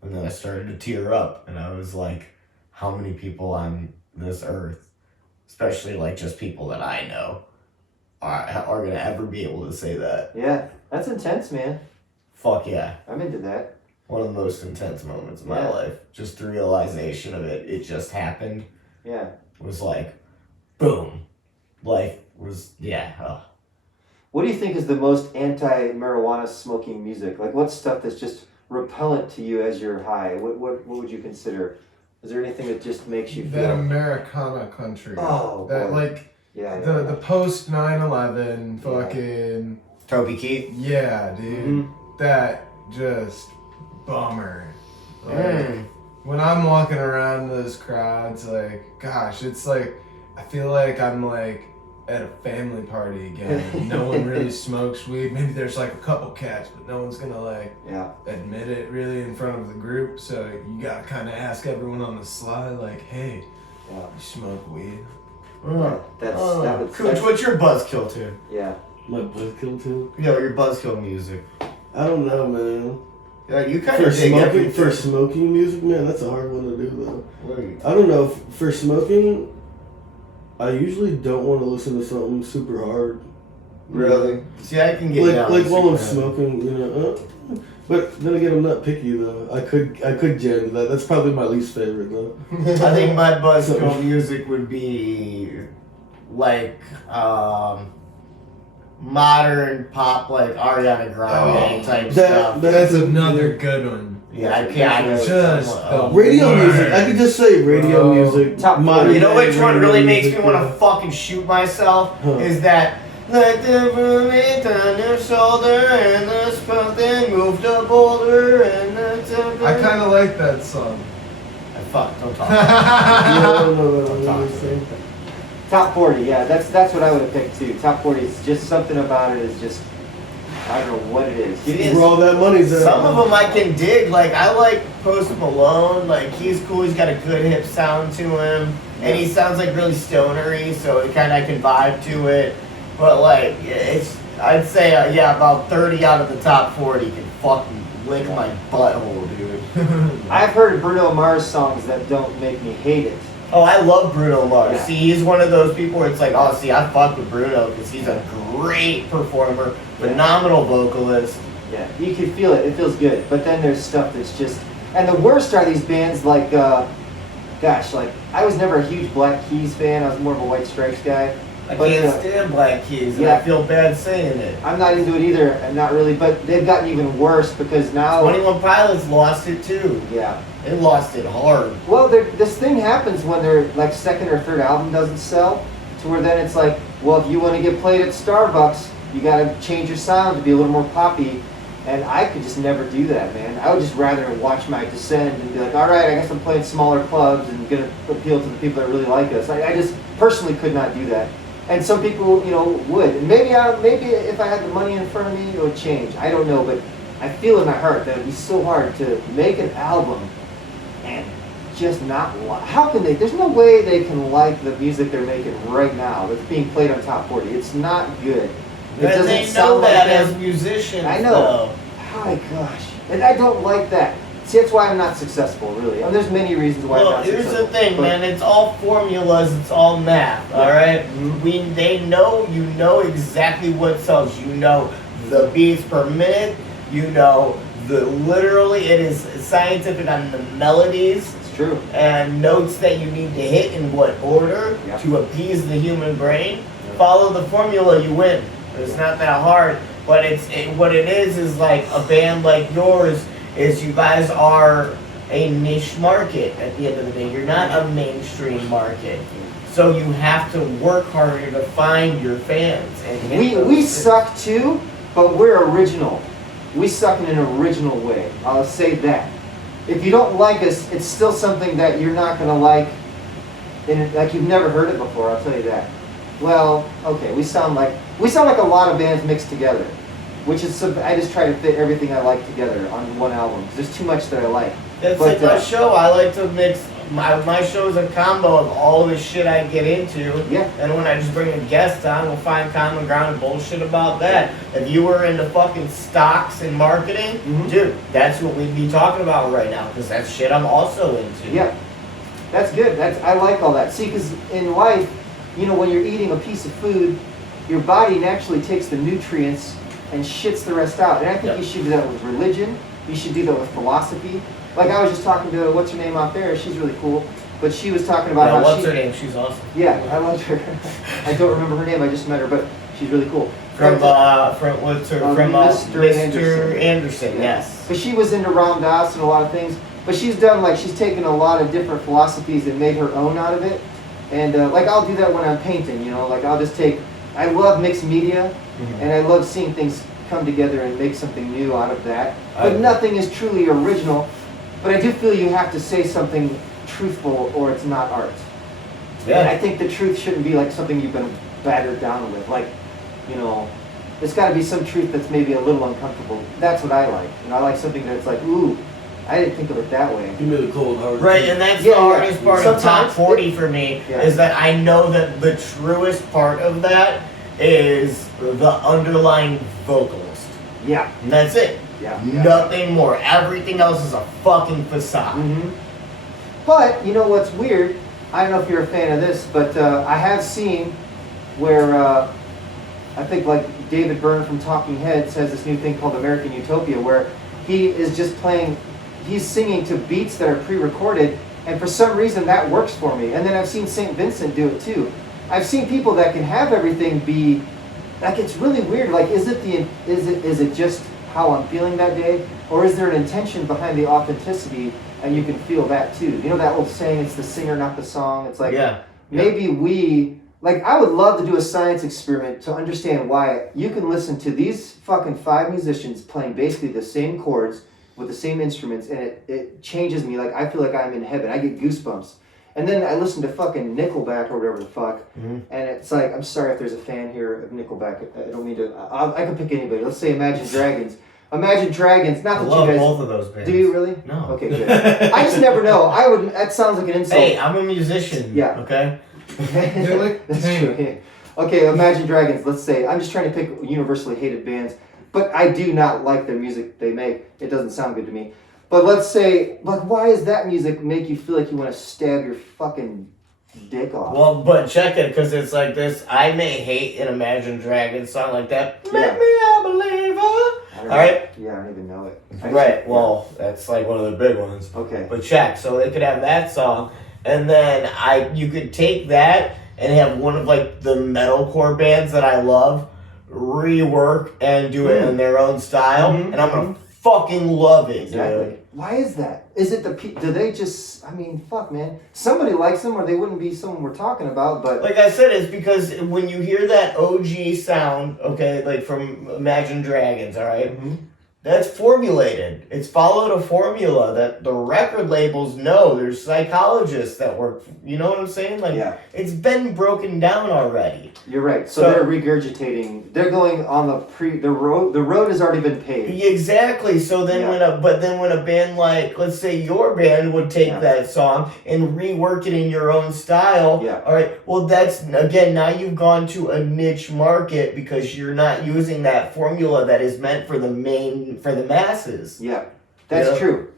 And then I started to tear up. And I was like, how many people on this earth, especially like just people that I know, are going to ever be able to say that? Yeah, that's intense, man. Fuck yeah. I'm into that. One of the most intense moments of my life. Just the realization of it. It just happened. Yeah. Was like, boom. Life was, oh. What do you think is the most anti-marijuana smoking music? Like, what's stuff that's just repellent to you as you're high? What would you consider? Is there anything that just makes you feel... That Americana country. Oh, that, boy. like, the post 9/11 fucking... Toby Keith? Yeah, dude. Mm-hmm. That just bummer. Like, when I'm walking around those crowds, like, gosh, it's like, I feel like I'm like at a family party again. No one really smokes weed. Maybe there's like a couple cats, but no one's gonna like admit it really in front of the group. So you gotta kind of ask everyone on the sly, like, hey, you smoke weed? Cooch, what's your buzzkill to? Yeah. My buzzkill too? Yeah, your buzzkill music. I don't know, man. Yeah, you kind of dig everything. For smoking music, man, that's a hard one to do though. I don't know. For smoking, I usually don't want to listen to something super hard. Really? See, I can get down like while I'm smoking, you know. But then again, I'm not picky though. I could jam to that. That's probably my least favorite though. I think my buzzkill music would be like modern pop, like Ariana Grande type stuff. That's another good one. Yeah, I can't. Just radio music. I could just say radio music. Top modern. You know which one really makes me music, want to fucking shoot myself? Is that let the roommate on your shoulder and the spot they moved the boulder and the I kind of like that song. Fuck, don't talk. Top 40, yeah, that's what I would have picked too. Top 40 is just something about it is just, I don't know what it is. It is. Where all that money's at. Some of them I can dig. Like, I like Post Malone. Like, he's cool. He's got a good hip sound to him. And he sounds like really stonery, so it kind of I can vibe to it. But, like, it's, I'd say, about 30 out of the top 40 can fucking lick my butthole, dude. I've heard Bruno Mars songs that don't make me hate it. Oh, I love Bruno Mars. Yeah. See, he's one of those people where it's like, oh, see, I fuck with Bruno because he's a great performer, phenomenal vocalist. Yeah, you can feel it. It feels good. But then there's stuff that's just... And the worst are these bands like, like, I was never a huge Black Keys fan. I was more of a White Stripes guy. I can't stand Black Keys, and I feel bad saying it. I'm not into it either, and not really, but they've gotten even worse because now... 21 Pilots lost it too. Yeah. They lost it hard. Well, this thing happens when their like second or third album doesn't sell, to where then it's like, well, if you want to get played at Starbucks, you got to change your sound to be a little more poppy. And I could just never do that, man. I would just rather watch my descend and be like, all right, I guess I'm playing smaller clubs and going to appeal to the people that really like us. I just personally could not do that. And some people, would. And maybe if I had the money in front of me, it would change. I don't know, but I feel in my heart that it'd be so hard to make an album and just not like. How can they? There's no way they can like the music they're making right now that's being played on Top 40. It's not good. It doesn't they know sound that like as musicians. I know. Oh my gosh. And I don't like that. See, that's why I'm not successful, really. And there's many reasons why I'm not successful. Here's the thing, man. It's all formulas. It's all math. All right. They know. You know exactly what sells. You know the beats per minute. You know literally. It is scientific on the melodies. It's true. And notes that you need to hit in what order to appease the human brain. Follow the formula, you win. It's not that hard. But what it is like a band like yours. Is you guys are a niche market at the end of the day. You're not a mainstream market. So you have to work harder to find your fans. And we suck too, but we're original. We suck in an original way. I'll say that. If you don't like us, it's still something that you're not going to like. Like you've never heard it before, I'll tell you that. Well, okay, we sound like a lot of bands mixed together. Which is, I just try to fit everything I like together on one album. Because there's too much that I like. That's like my show. I like to mix my show is a combo of all the shit I get into. Yeah. And when I just bring a guest on, we'll find common ground and bullshit about that. If you were into fucking stocks and marketing, dude, that's what we'd be talking about right now, because that's shit I'm also into. Yeah. That's good. I like all that. See, because in life, you know, when you're eating a piece of food, your body naturally takes the nutrients and shits the rest out. And I think you should do that with religion. You should do that with philosophy. Like I was just talking to, what's her name out there? She's really cool. But she was talking about how what's her name? She's awesome. Yeah, I loved her. I don't remember her name. I just met her, but she's really cool. From Mr. Anderson, yes. But she was into Ram Dass and a lot of things. But she's done, like, she's taken a lot of different philosophies and made her own out of it. And, like, I'll do that when I'm painting, you know? Like, I'll just take, I love mixed media, and I love seeing things come together and make something new out of that. But nothing is truly original. But I do feel you have to say something truthful or it's not art. Yeah. And I think the truth shouldn't be, like, something you've been battered down with. Like, you know, there's got to be some truth that's maybe a little uncomfortable. That's what I like. You know, I like something that's like, ooh, I didn't think of it that way. Give me the cold hard. Right, and that's the hardest part of top 40 for me, Yeah. is that I know that the truest part of that is the underlying vocalist. Yeah. And that's it. Yeah. Nothing more. Everything else is a fucking facade. But, you know what's weird? I don't know if you're a fan of this, but I have seen where I think like David Byrne from Talking Heads has this new thing called American Utopia, where he is just playing, he's singing to beats that are pre-recorded, and for some reason that works for me. And then I've seen St. Vincent do it too. I've seen people that can have everything be, like, it's really weird. Like, is it just how I'm feeling that day, or is there an intention behind the authenticity, and you can feel that too? You know that old saying, it's the singer, not the song? It's like, maybe we, like, I would love to do a science experiment to understand why you can listen to these fucking 5 musicians playing basically the same chords with the same instruments, and it changes me. Like, I feel like I'm in heaven. I get goosebumps. And then I listen to fucking Nickelback or whatever the fuck, and it's like, I'm sorry if there's a fan here of Nickelback. I don't mean to, I can pick anybody. Let's say Imagine Dragons. Imagine Dragons, not I that love you guys... both of those bands. Do you really? No. Okay, good. I just never know. I would, that sounds like an insult. Hey, I'm a musician. Yeah. Okay? They're like, That's true. Yeah. Okay, Imagine Dragons, let's say. I'm just trying to pick universally hated bands, but I do not like their music they make. It doesn't sound good to me. But let's say, like, why does that music make you feel like you want to stab your fucking dick off? Well, but check it, because it's like this. I may hate an Imagine Dragons song like that. Make me a believer. Alright? Yeah, I don't even know it. Right, well, that's like one of the big ones. Okay. But check, so they could have that song, and then you could take that and have one of like the metalcore bands that I love rework and do it in their own style, and I'm gonna fucking love it, dude. Why is that? Is it do they just, I mean, fuck, man. Somebody likes them or they wouldn't be someone we're talking about, but... Like I said, it's because when you hear that OG sound, okay, like from Imagine Dragons, alright? That's formulated. It's followed a formula that the record labels know. There's psychologists that work, you know what I'm saying? Like, it's been broken down already. You're right. So they're regurgitating. They're going on the road. The road has already been paved. Exactly. So then when a band like, let's say your band would take that song and rework it in your own style. All right. Well, that's, again, now you've gone to a niche market because you're not using that formula that is meant for the masses. Yeah, that's true.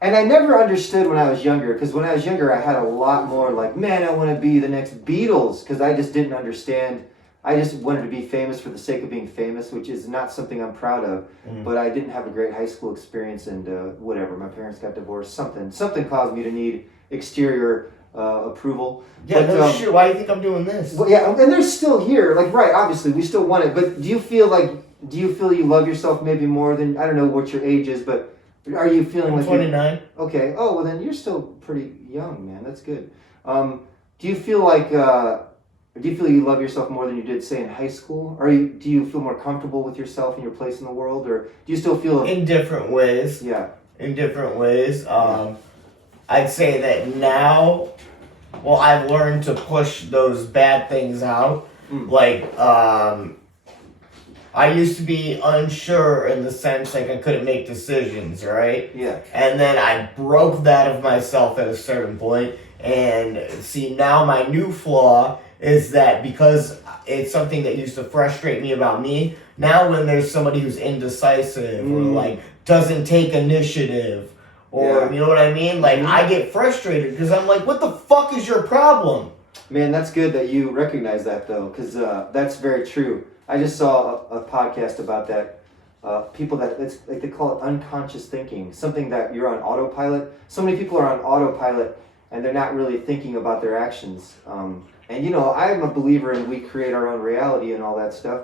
And I never understood when I was younger, because when I was younger I had a lot more like, man, I want to be the next Beatles, because I just didn't understand. I just wanted to be famous for the sake of being famous, which is not something I'm proud of. But I didn't have a great high school experience, and whatever, my parents got divorced, something caused me to need exterior approval. Yeah, but, no shit, why do you think I'm doing this? Well, yeah, and they're still here, like, right, obviously, we still want it, but do you feel you love yourself maybe more than, I don't know what your age is, but are you feeling like 29? Okay. Oh, well then you're still pretty young, man. That's good. Do you feel you love yourself more than you did, say, in high school? Or do you feel more comfortable with yourself and your place in the world? Or do you still feel... In different ways. Yeah. In different ways. I'd say that now, well, I've learned to push those bad things out. Like, I used to be unsure in the sense like I couldn't make decisions, right? Yeah. And then I broke that of myself at a certain point. And see, now my new flaw is that because it's something that used to frustrate me about me, now when there's somebody who's indecisive or like doesn't take initiative or you know what I mean? Like I get frustrated because I'm like, what the fuck is your problem? Man, that's good that you recognize that though, because that's very true. I just saw a podcast about that. People that, it's like they call it unconscious thinking, something that you're on autopilot. So many people are on autopilot and they're not really thinking about their actions. And you know, I'm a believer in we create our own reality and all that stuff.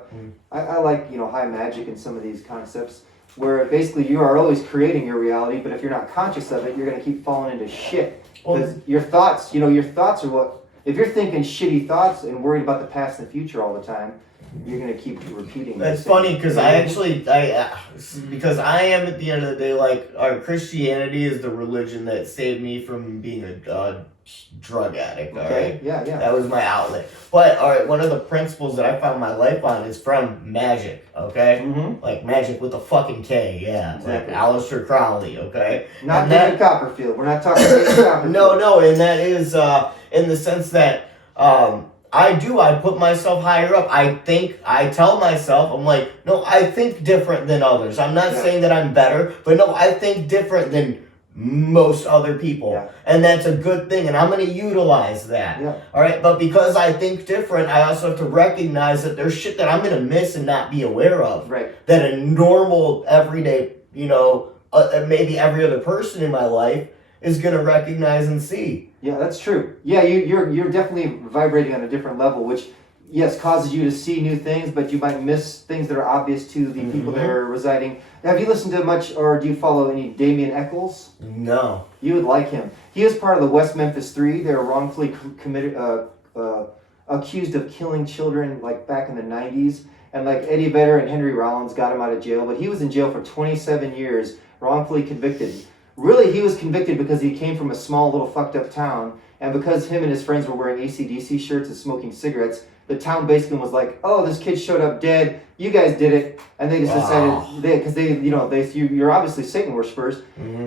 I like, you know, high magic and some of these concepts where basically you are always creating your reality, but if you're not conscious of it, you're going to keep falling into shit. Because your thoughts, you know, your thoughts are what, if you're thinking shitty thoughts and worried about the past and the future all the time, you're going to keep repeating. That's funny because because I am at the end of the day, like, our Christianity is the religion that saved me from being a drug addict, alright? Yeah. That was my outlet. But, alright, one of the principles that I found my life on is from magic, okay? Like magic with a fucking K, yeah. Exactly. Like Aleister Crowley, okay? Not David Copperfield. We're not talking David Copperfield. No, and that is in the sense that I put myself higher up. I tell myself, I'm like, no, I think different than others. I'm not saying that I'm better, but no, I think different than most other people. Yeah. And that's a good thing, and I'm going to utilize that. Yeah. All right, but because I think different, I also have to recognize that there's shit that I'm going to miss and not be aware of. Right. That a normal, everyday, you know, maybe every other person in my life is going to recognize and see. Yeah, that's true. Yeah, you're definitely vibrating on a different level, which, yes, causes you to see new things, but you might miss things that are obvious to the people that are residing. Have you listened to much, or do you follow any Damien Eccles? No. You would like him. He is part of the West Memphis Three. They were wrongfully accused of killing children, like back in the 90s. And like Eddie Vedder and Henry Rollins got him out of jail, but he was in jail for 27 years, wrongfully convicted. Really, he was convicted because he came from a small little fucked up town, and because him and his friends were wearing AC/DC shirts and smoking cigarettes, the town basically was like, "Oh, this kid showed up dead. You guys did it," and they just decided because you're obviously Satan worshippers.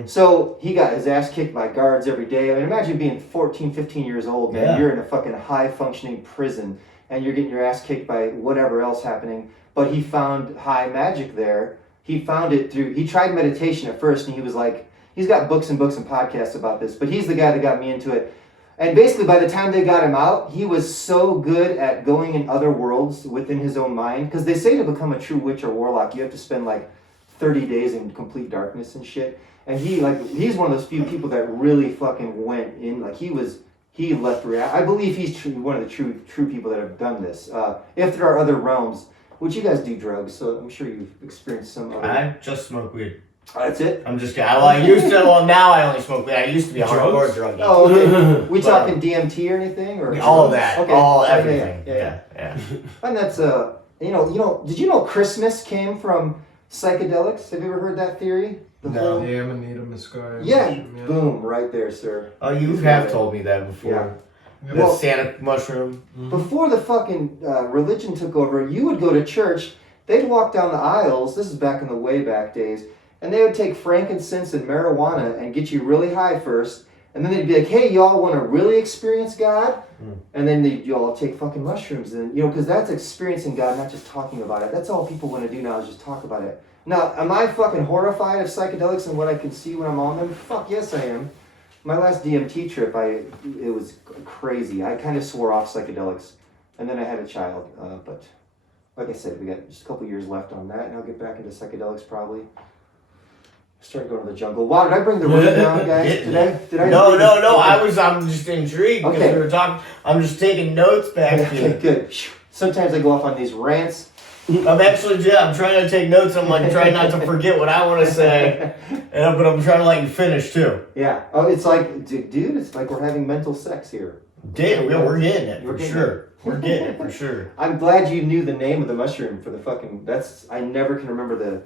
So he got his ass kicked by guards every day. I mean, imagine being 14, 15 years old, man. Yeah. You're in a fucking high functioning prison, and you're getting your ass kicked by whatever else happening. But he found high magic there. He found it through. He tried meditation at first, and he was like. He's got books and podcasts about this, but he's the guy that got me into it. And basically, by the time they got him out, he was so good at going in other worlds within his own mind. Because they say to become a true witch or warlock, you have to spend like 30 days in complete darkness and shit. And he's one of those few people that really fucking went in. Like he left reality. I believe he's one of the true people that have done this. If there are other realms, which you guys do drugs, so I'm sure you've experienced some other. I just smoke weed. That's it? I'm just kidding. Now I only smoke weed. I used to be a hardcore druggie. Oh, okay. We talking DMT or anything? Or all of that. Okay. Everything. Yeah. And that's, did you know Christmas came from psychedelics? Have you ever heard that theory? No. Yeah, Amanita muscaria. Yeah. Boom, right there, sir. Oh, you have told me that before. Yeah. The Santa mushroom. Before the fucking religion took over, you would go to church, they'd walk down the aisles, this is back in the way back days, and they would take frankincense and marijuana and get you really high first. And then they'd be like, hey, y'all want to really experience God? And then y'all take fucking mushrooms. And because that's experiencing God, not just talking about it. That's all people want to do now is just talk about it. Now, am I fucking horrified of psychedelics and what I can see when I'm on them? Fuck yes, I am. My last DMT trip, it was crazy. I kind of swore off psychedelics. And then I had a child. But like I said, we got just a couple years left on that. And I'll get back into psychedelics probably. Started going to the jungle. Wow, did I bring the room down, guys? Did I? No. I'm just intrigued because we were talking. I'm just taking notes back here. Okay, good. Sometimes I go off on these rants. I'm trying to take notes. I'm like trying not to forget what I want to say, but I'm trying to let you finish too. Yeah. Oh, it's like, dude, it's like we're having mental sex here. Damn, we're getting it for sure. We're getting it for sure. I'm glad you knew the name of the mushroom for the fucking. I never can remember the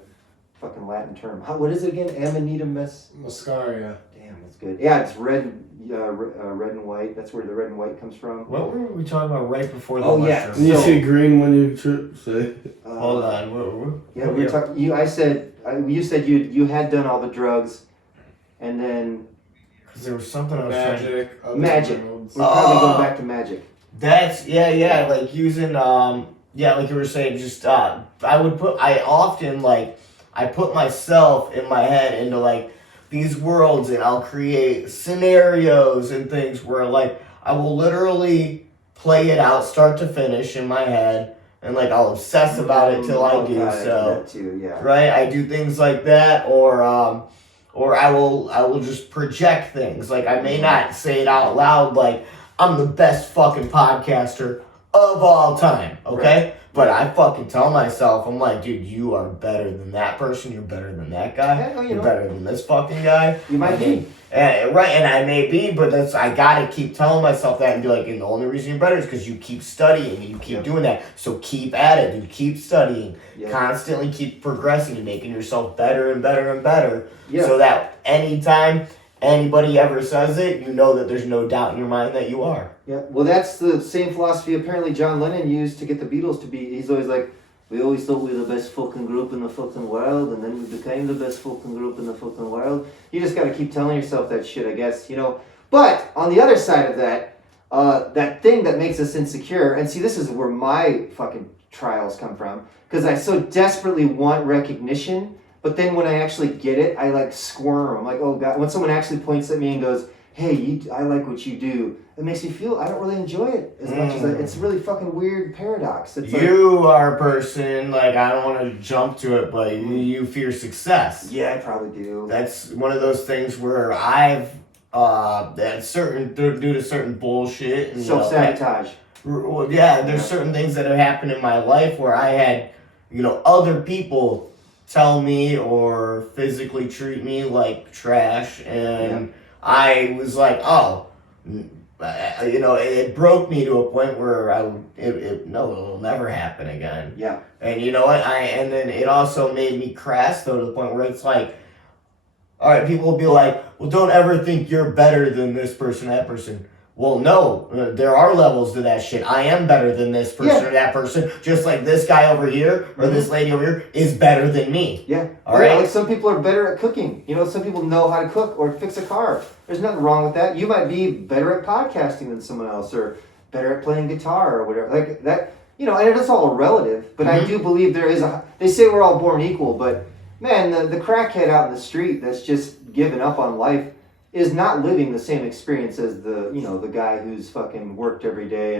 fucking Latin term. What is it again? Amanita muscaria. Damn Damn, that's good. Yeah, it's red and white. That's where the red and white comes from. What were we talking about right before the yeah. mushroom? You see green when you trip, say. Hold on. Yeah, we were talking. You said you had done all the drugs, and then Because there was something I was trying to... Magic. Worlds. We're probably going back to magic. That's, like using, like you were saying, just, I put myself in my head into, like, these worlds, and I'll create scenarios and things where, like, I will literally play it out, start to finish in my head, and, like, I'll obsess about it till I do so. That too, yeah. Right? I do things like that, or I will just project things. Like, I may not say it out loud, like, I'm the best fucking podcaster of all time, okay? Right. But I fucking tell myself, I'm like, dude, you are better than that person. You're better than that guy. Yeah, you're better than this fucking guy. You might be. Right, and I may be, but I gotta keep telling myself that and be like, and the only reason you're better is because you keep studying and you keep doing that. So keep at it, dude. Keep studying. Constantly keep progressing and making yourself better and better and better. So that anytime anybody ever says it, you know that there's no doubt in your mind that you are. Yeah, well, that's the same philosophy apparently John Lennon used to get the Beatles to be. He's always like, we always thought we were the best fucking group in the fucking world, and then we became the best fucking group in the fucking world. You just gotta keep telling yourself that shit, I guess, you know. But on the other side of that, that thing that makes us insecure, and see, this is where my fucking trials come from, because I so desperately want recognition. But then when I actually get it, I like squirm. I'm like, oh God. When someone actually points at me and goes, hey, I like what you do, it makes me feel I don't really enjoy it as much as it's a really fucking weird paradox. It's you are a person, like, I don't want to jump to it, but you fear success. Yeah, I probably do. That's one of those things where I've, due to certain bullshit. And, self-sabotage. There's certain things that have happened in my life where I had, other people tell me or physically treat me like trash, and I was like, it broke me to a point where it'll never happen again. Yeah. And you know what? And then it also made me crass though to the point where it's like, all right, people will be like, well, don't ever think you're better than this person, that person. Well, no, there are levels to that shit. I am better than this person or that person, just like this guy over here or this lady over here is better than me. Yeah. All right? Like some people are better at cooking. Some people know how to cook or fix a car. There's nothing wrong with that. You might be better at podcasting than someone else or better at playing guitar or whatever. Like that, and it's all relative. But I do believe there is they say we're all born equal, but man, the crackhead out in the street that's just given up on life is not living the same experience as the guy who's fucking worked every day.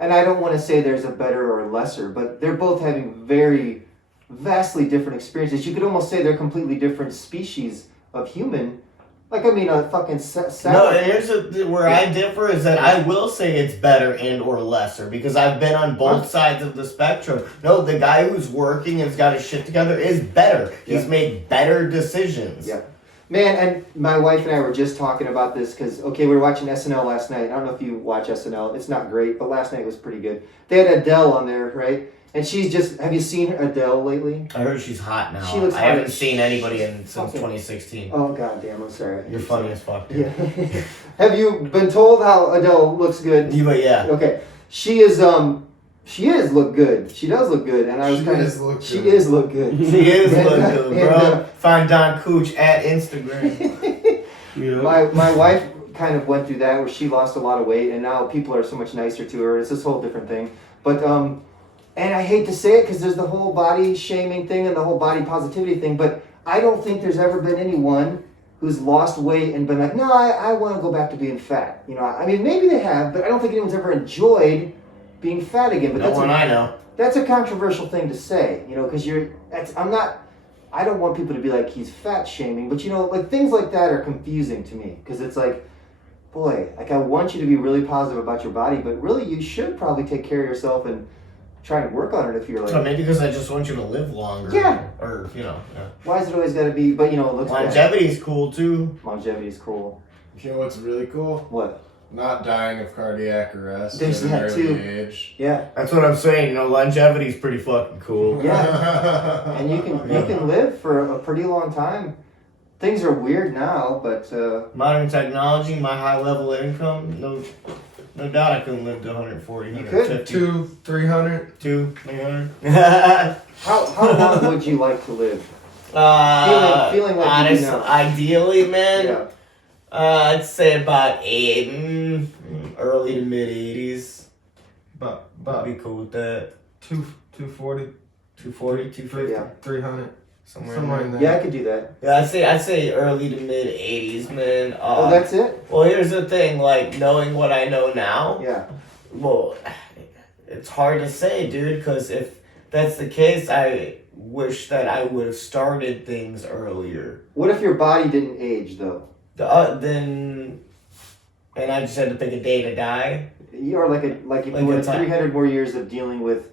And I don't want to say there's a better or lesser, but they're both having very vastly different experiences. You could almost say they're completely different species of human. Like, I mean, a fucking No, and here's where I differ is that I will say it's better and or lesser because I've been on both sides of the spectrum. No, the guy who's working and's got his shit together is better. He's made better decisions. Yeah. Man, and my wife and I were just talking about this because, we were watching SNL last night. I don't know if you watch SNL. It's not great, but last night was pretty good. They had Adele on there, right? And she's just, have you seen Adele lately? I heard she's hot now. She looks I haven't seen anybody since 2016. Oh, goddamn, I'm sorry. You're funny as fuck, dude. Yeah. Have you been told how Adele looks good? Yeah. Okay. She is look good. She does look good, and I was kind of. She is look good. She is look good, bro. Find Don Cooch at Instagram. My wife kind of went through that where she lost a lot of weight, and now people are so much nicer to her. It's this whole different thing, but and I hate to say it because there's the whole body shaming thing and the whole body positivity thing, but I don't think there's ever been anyone who's lost weight and been like, no, I want to go back to being fat. I mean, maybe they have, but I don't think anyone's ever enjoyed being fat again. But I know. That's a controversial thing to say, because I don't want people to be like, he's fat shaming, but like things like that are confusing to me, because it's like, boy, like I want you to be really positive about your body, but really you should probably take care of yourself and try and work on it if you're like... So maybe because I just want you to live longer. Yeah. Or, Why is it always got to be, but it looks Longevity's cool too. Longevity's cool. You know what's really cool? What? Not dying of cardiac arrest There's at an that early too. age. Yeah. That's what I'm saying. Longevity's pretty fucking cool. Yeah. And you can live for a pretty long time. things are weird now, but Modern technology, my high level of income, no doubt I couldn't live to 140, You 150. 200-300. 300. how long would you like to live? Feeling like honest, you do now. ideally, man, Yeah. I'd say about early to mid 80s. But I'd be cool with that. 240, 240, 250, Yeah. 300. somewhere Somewhere in in there. there. Yeah, I could do that. Yeah, I'd say early to mid 80s, man. Oh, that's it? Well, here's the thing, like, knowing what I know now, Yeah. well, it's hard to say, dude, because if that's the case, I wish that I would have started things earlier. What if your body didn't age, though? Then, and I just had to pick a day to die. You're like if Like you went a time. 300 more years of dealing with.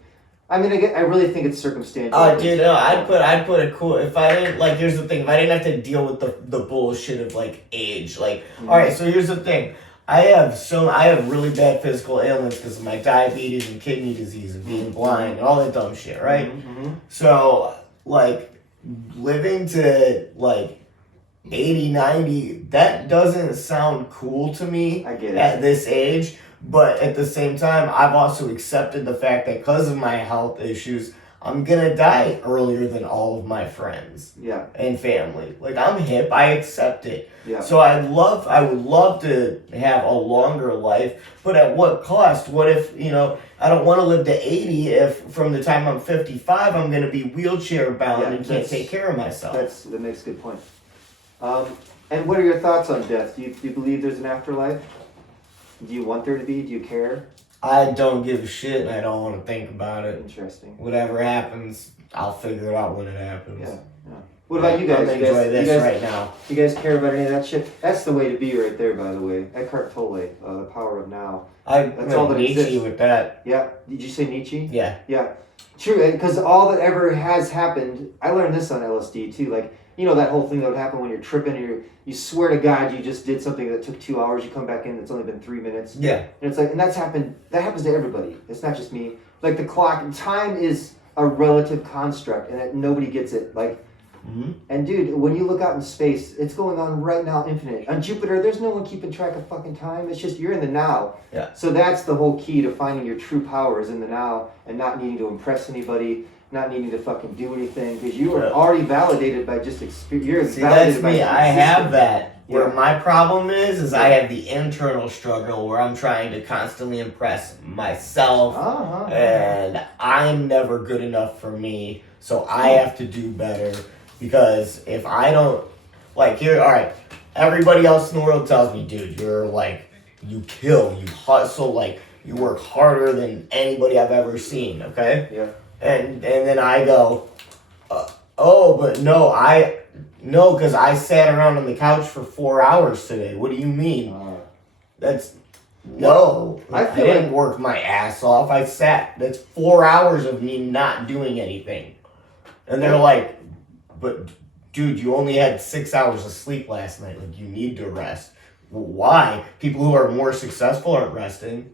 I mean, I really think it's circumstantial. Oh, dude, no, I'd put a cool. If I didn't like, here's the thing. If I didn't have to deal with the bullshit of like age, like, all right. So here's the thing. I have really bad physical ailments because of my diabetes and kidney disease and being blind and all that dumb shit, right? Mm-hmm. So like, living to like 80, 90, that doesn't sound cool to me I get it. at this age. But at the same time, I've also accepted the fact that because of my health issues, I'm gonna die earlier than all of my friends Yeah. and family. Like, I'm hip, I accept it. Yeah. So I would love to have a longer life, but at what cost? What if, I don't want to live to 80 if from the time I'm 55, I'm gonna be wheelchair bound Yeah, and can't that's- take care of myself. That makes a good point. And what are your thoughts on death? Do you believe there's an afterlife? Do you want there to be? Do you care? I don't give a shit and I don't want to think about it. Interesting. Whatever happens, I'll figure it out when it happens. Yeah. What about you guys? I'm gonna enjoy this you guys, right now. You guys care about any of that shit? That's the way to be right there, by the way. Eckhart Tolle, The Power of Now. That's all that Nietzsche exists. with that. Yeah. Did you say Nietzsche? Yeah. Yeah. True, because all that ever has happened, I learned this on LSD too. Like, that whole thing that would happen when you're tripping and you swear to God you just did something that took 2 hours, you come back in, it's only been 3 minutes. Yeah. And it's like, and that happens to everybody. It's not just me. Like the clock, time is a relative construct and nobody gets it. Like, and dude, when you look out in space, it's going on right now, infinite. On Jupiter, there's no one keeping track of fucking time. It's just, you're in the now. Yeah. So that's the whole key to finding your true power is in the now and not needing to impress anybody, not needing to fucking do anything because you are already validated by just experience. You're See, validated that's by me. I have that. Where Yeah. my problem is I have the internal struggle where I'm trying to constantly impress myself, and I'm never good enough for me. So I have to do better because if I don't, all right, everybody else in the world tells me, dude, you're like, you kill, you hustle, like you work harder than anybody I've ever seen. Okay. Yeah. And then I go, but no, because I sat around on the couch for 4 hours today. What do you mean? No. I I feel didn't like- work my ass off. I sat. That's 4 hours of me not doing anything. And they're like, but dude, you only had 6 hours of sleep last night. Like, you need to rest. Well, why? People who are more successful aren't resting.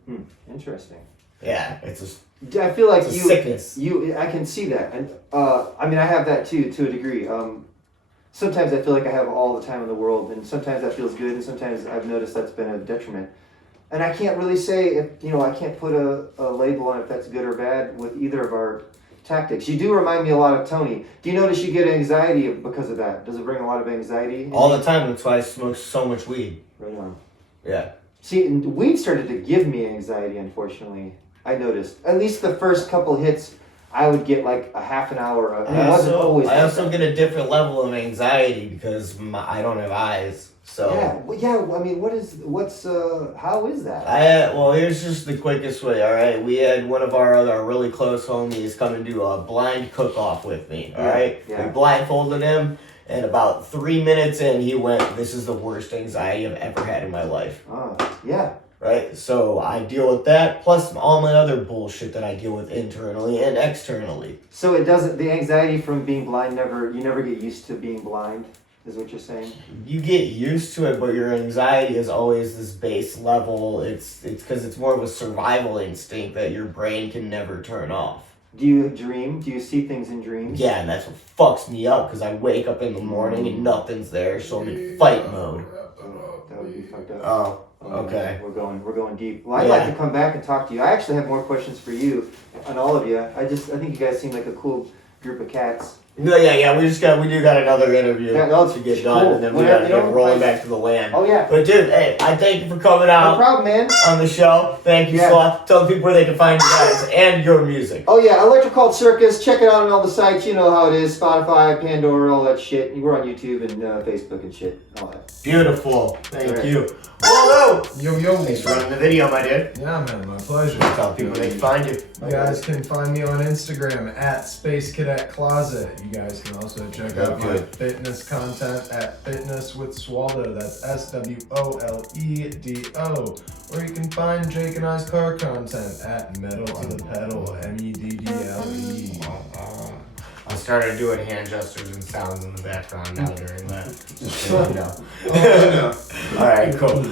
Interesting. Yeah, it's I feel like a sickness. I can see that, and I mean I have that too to a degree. Sometimes I feel like I have all the time in the world, and sometimes that feels good, and sometimes I've noticed that's been a detriment. And I can't really say if I can't put a label on if that's good or bad with either of our tactics. You do remind me a lot of Tony. Do you notice you get anxiety because of that? Does it bring a lot of anxiety? All the time. That's why I smoke so much weed. Right on. Yeah. See, and weed started to give me anxiety, unfortunately. I noticed. At least the first couple hits, I would get like a half an hour. I also get a different level of anxiety because I don't have eyes. So I mean, how is that? Here's just the quickest way. All right, we had one of our other really close homies come and do a blind cook-off with me. All right, Yeah. We blindfolded him, and about 3 minutes in, he went, "This is the worst anxiety I've ever had in my life." Yeah. Right, so I deal with that, plus all my other bullshit that I deal with internally and externally. So the anxiety from being blind you never get used to being blind, is what you're saying? You get used to it, but your anxiety is always this base level. It's because it's more of a survival instinct that your brain can never turn off. Do you dream? Do you see things in dreams? Yeah, and that's what fucks me up because I wake up in the morning and nothing's there, so I'm in fight mode. That would be fucked up. Oh, okay. We're going deep. Well, I'd like to come back and talk to you. I actually have more questions for you and all of you. I think you guys seem like a cool group of cats. No, yeah. We do got another interview to get done, cool. and then we got to get rolling back to the land. Oh yeah. But dude, hey, I thank you for coming out. No problem, man. On the show. Thank you, Sloth. Tell the people where they can find you guys and your music. Oh yeah, Electro Circus. Check it out on all the sites. You know how it is. Spotify, Pandora, all that shit. We're on YouTube and Facebook and shit. All that. Beautiful. Thank you. Whoa! Yo. Thanks for running the video, my dude. Yeah, man, my pleasure. Tell people where they can find you. You guys can find me on Instagram at Space Cadet Closet. You guys can also check out my fitness content at Fitness with Swaldo. That's SWOLEDO. Or you can find Jake and I's car content at Metal to the Pedal, MEDDLE. I started doing hand gestures and sounds in the background now during that. Just so you know. Alright, cool.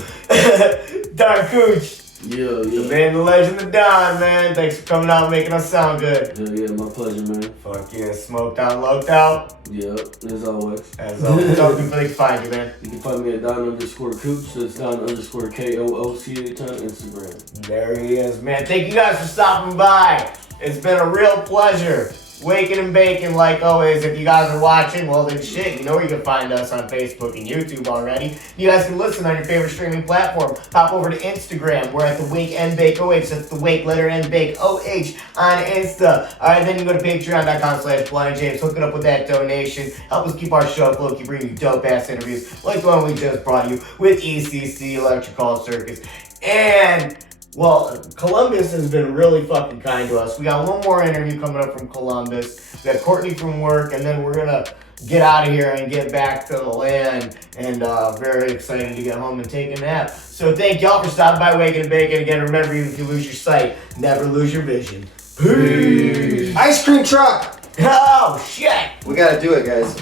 Dark Cooch. Yeah. The man, the legend, the Don, man. Thanks for coming out and making us sound good. Yeah, my pleasure, man. Fuck yeah, smoked out, locked out. Yeah, as always. As always, tell people they can find you, man. You can find me at Don_Cooch. That's Don_KOOCH on Instagram. There he is, man. Thank you guys for stopping by. It's been a real pleasure. Waking and baking like always. If you guys are watching, well then shit, you know where you can find us on Facebook and YouTube already. You guys can listen on your favorite streaming platform. Hop over to Instagram. We're at the Wake and Bake OH. That's the Wake letter and Bake OH on Insta. Alright, then you go to patreon.com/BlindJames. Hook it up with that donation. Help us keep our show afloat. Keep bringing you dope ass interviews like the one we just brought you with ECC, Electro Circus. And well, Columbus has been really fucking kind to us. We got one more interview coming up from Columbus. We got Courtney from work, and then we're gonna get out of here and get back to the land. And very excited to get home and take a nap. So thank y'all for stopping by, Waking and Baking. Again, remember, even if you lose your sight, never lose your vision. Peace. Ice cream truck. Oh shit! We gotta do it, guys.